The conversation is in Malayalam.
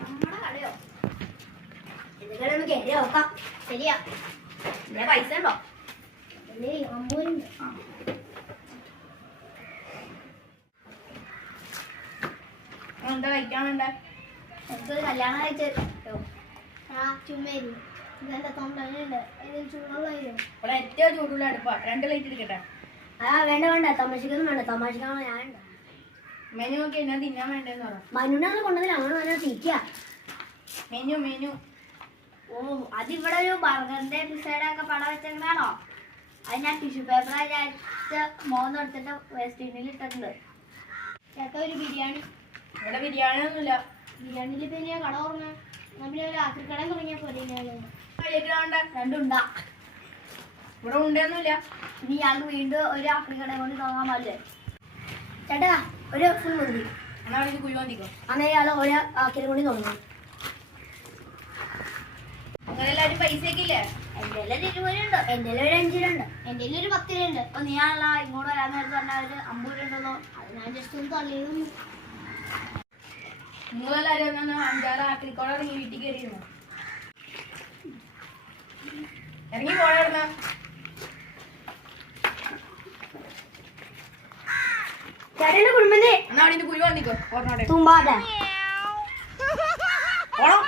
നമ്മുടെ കടയോ എന്തെങ്കിലും ഒന്ന് കയറി നോക്കാം. ശരിയാ, എന്റെ പൈസ ഉണ്ടോ? അമ്പൂരുണ്ട്. എന്താ കഴിക്കാൻ വേണ്ട? എനിക്കൊരു കല്യാണം കഴിച്ചു ചുമ്മായിരുന്നു. ഇതെന്താ തൊണ്ടനുണ്ട്, ചൂടുള്ളായിരുന്നു. ഇവിടെ ഏറ്റവും ചൂടുള്ള അടുപ്പാ. 2 ലൈറ്റ് എടുക്കട്ടെ? വേണ്ട വേണ്ട, തമാശക്കൊന്നും വേണ്ട. തമാശക്കാണോ ഞാനുണ്ട്. മെനു നോക്കി എന്നാ തിന്നാൻ വേണ്ടെന്ന് പറ. മനുവിനെ കൊണ്ടതിൽ അങ്ങനെ നല്ല തീറ്റയാ. മെനു ഓ, അതിവിടെ ഒരു ബർഗറിന്റെ പിസയുടെ പടം വെച്ചെന്നാണോ? അത് ഞാൻ ടിഷ്യൂ പേപ്പർ അയച്ച് മോന്നെടുത്തിട്ട് വേസ്റ്റ് ബിന്നിൽ ഇട്ടിട്ടുണ്ട്. ചേട്ടാ ഒരു ബിരിയാണി. ഇവിടെ ബിരിയാണി ഒന്നുമില്ല. ബിരിയാണിയിൽ പിന്നെ കട തുറന്ന് പിന്നെ ഒരു രാത്രി കട തുടങ്ങിയാൽ പോലെ. രണ്ടുണ്ടാ. ഇവിടെ ഉണ്ടൊന്നുമില്ല. ഇനി ഞങ്ങൾക്ക് വീണ്ടും ഒരു രാത്രി കട കൊണ്ട് തുടങ്ങാൻ പാടില്ലേ? ചേട്ടാ ഒരു ഫുൾ മന്തി. എന്നാ അവിടെ കുഴിമന്തിക്കോ? അന്നേ ഇയാൾ ഒരു ആക്കിനെ കൊണ്ട് തുടങ്ങാം. അങ്ങനെ എല്ലാവരും പൈസ ഒക്കെ ഇല്ലേ? എൻ്റെ ഒരു 20 ഉണ്ട്, എൻ്റെ ഒരു 5 ഉണ്ട്, എൻ്റെ ഒരു 10 ഉണ്ട്. അപ്പൊ നീയാണല്ല ഇങ്ങോട്ട് വരാൻ നേരത്തെ പറഞ്ഞാൽ ഒരു 50 ഉണ്ടല്ലോ. അത് ഞാൻ ജസ്റ്റ് ഒന്ന് തള്ളിയിരുന്നു. നിങ്ങളെല്ലാവരും 5-6 ആക്രിക്കോടെ ഇറങ്ങി വീട്ടിൽ കയറിയിരുന്നു. ഇറങ്ങി പോടായിരുന്ന ചേട്ടൻ്റെ കുടുംബത്തെ എന്നാ അവിടെ കുഴിമന്തിക്കോ? തുമ്പാട്ടെ പോണോ?